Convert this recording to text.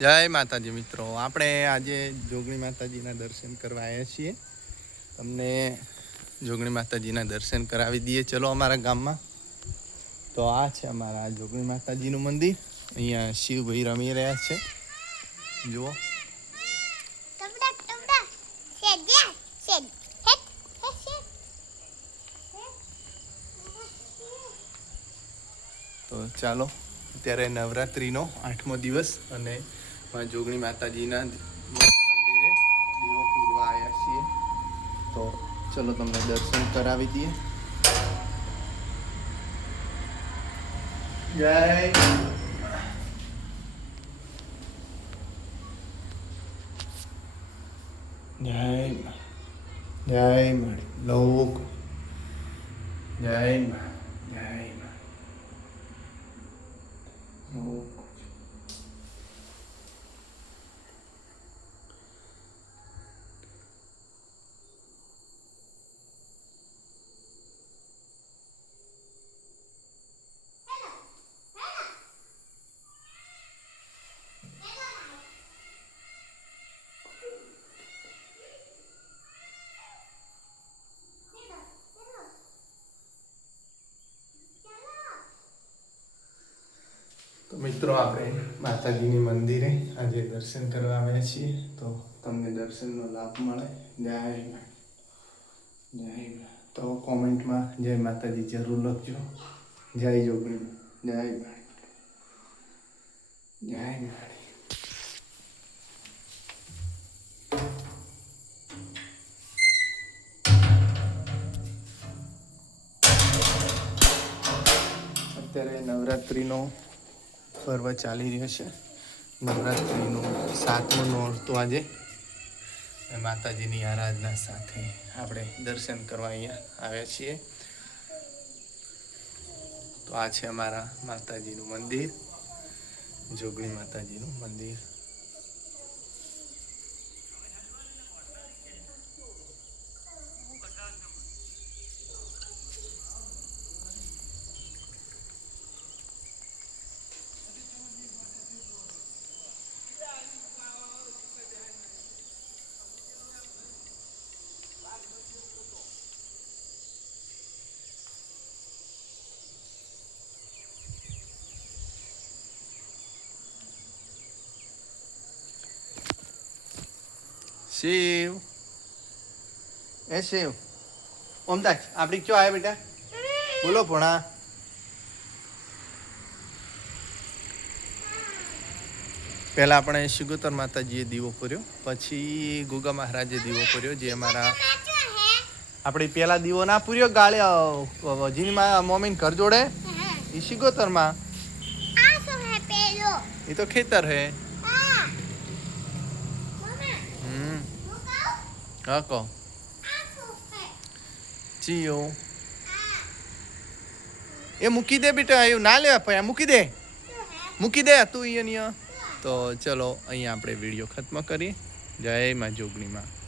જય માતાજી મિત્રો, આપણે આજે જોગણી માતાજીના દર્શન કરવા આવ્યા છીએ. તમને જોગણી માતાજીના દર્શન કરાવી દઈએ. ચલો અમારા ગામમાં. તો આ છે અમારા જોગણી માતાજીનું મંદિર. અહીંયા શિવભાઈ રમી રહ્યા છે, જુઓ. તો ચાલો, અત્યારે નવરાત્રિનો 8મો દિવસ અને જોગણી માતાજીના મંદિરે દીવો પૂરવા આવ્યા છીએ. તો ચલો તમને દર્શન કરાવી દઈએ. જય જય જય લોક જય જય લોક. તો મિત્રો, આપણે માતાજીની મંદિરે આજે દર્શન કરવા આવ્યા છીએ. તો તમને દર્શનનો લાભ મળે. જય જય. તો કોમેન્ટમાં જય માતાજી જરૂર લખજો. જય જોગણી, જય જય. અત્યારે નવરાત્રિનો પર્વ ચાલી રહ્યો છે. નવરાત્રિનું 7મું નોરતું આજે માતાજીની આરાધના સાથે આપણે દર્શન કરવા અહીંયા આવ્યા છીએ. તો આ છે અમારા માતાજીનું મંદિર, જોગણી માતાજીનું મંદિર. શિવ, એ શિવ, ઓમદાજ આપણી ક્યાં આવ્યા બેટા? બોલો ભણા. પહેલા આપણે શિગોતર માતાજીએ દીવો કર્યો, પછી ગુગા મહારાજે દીવો કર્યો. જે અમારા આપણે પેલા દીવો ના પૂર્યો ગાળે જીનમાં મોમીન ઘર જોડે એ શિગોતરમાં, એ તો ખેતર હે. હા કહો ચિયો એ મૂકી દે બેટા, એવું ના લેવા પડે, મૂકી દે તું અહીંયા. તો ચલો, અહીંયા આપણે વિડીયો ખત્મ કરીએ. જય માં જોગણીમાં.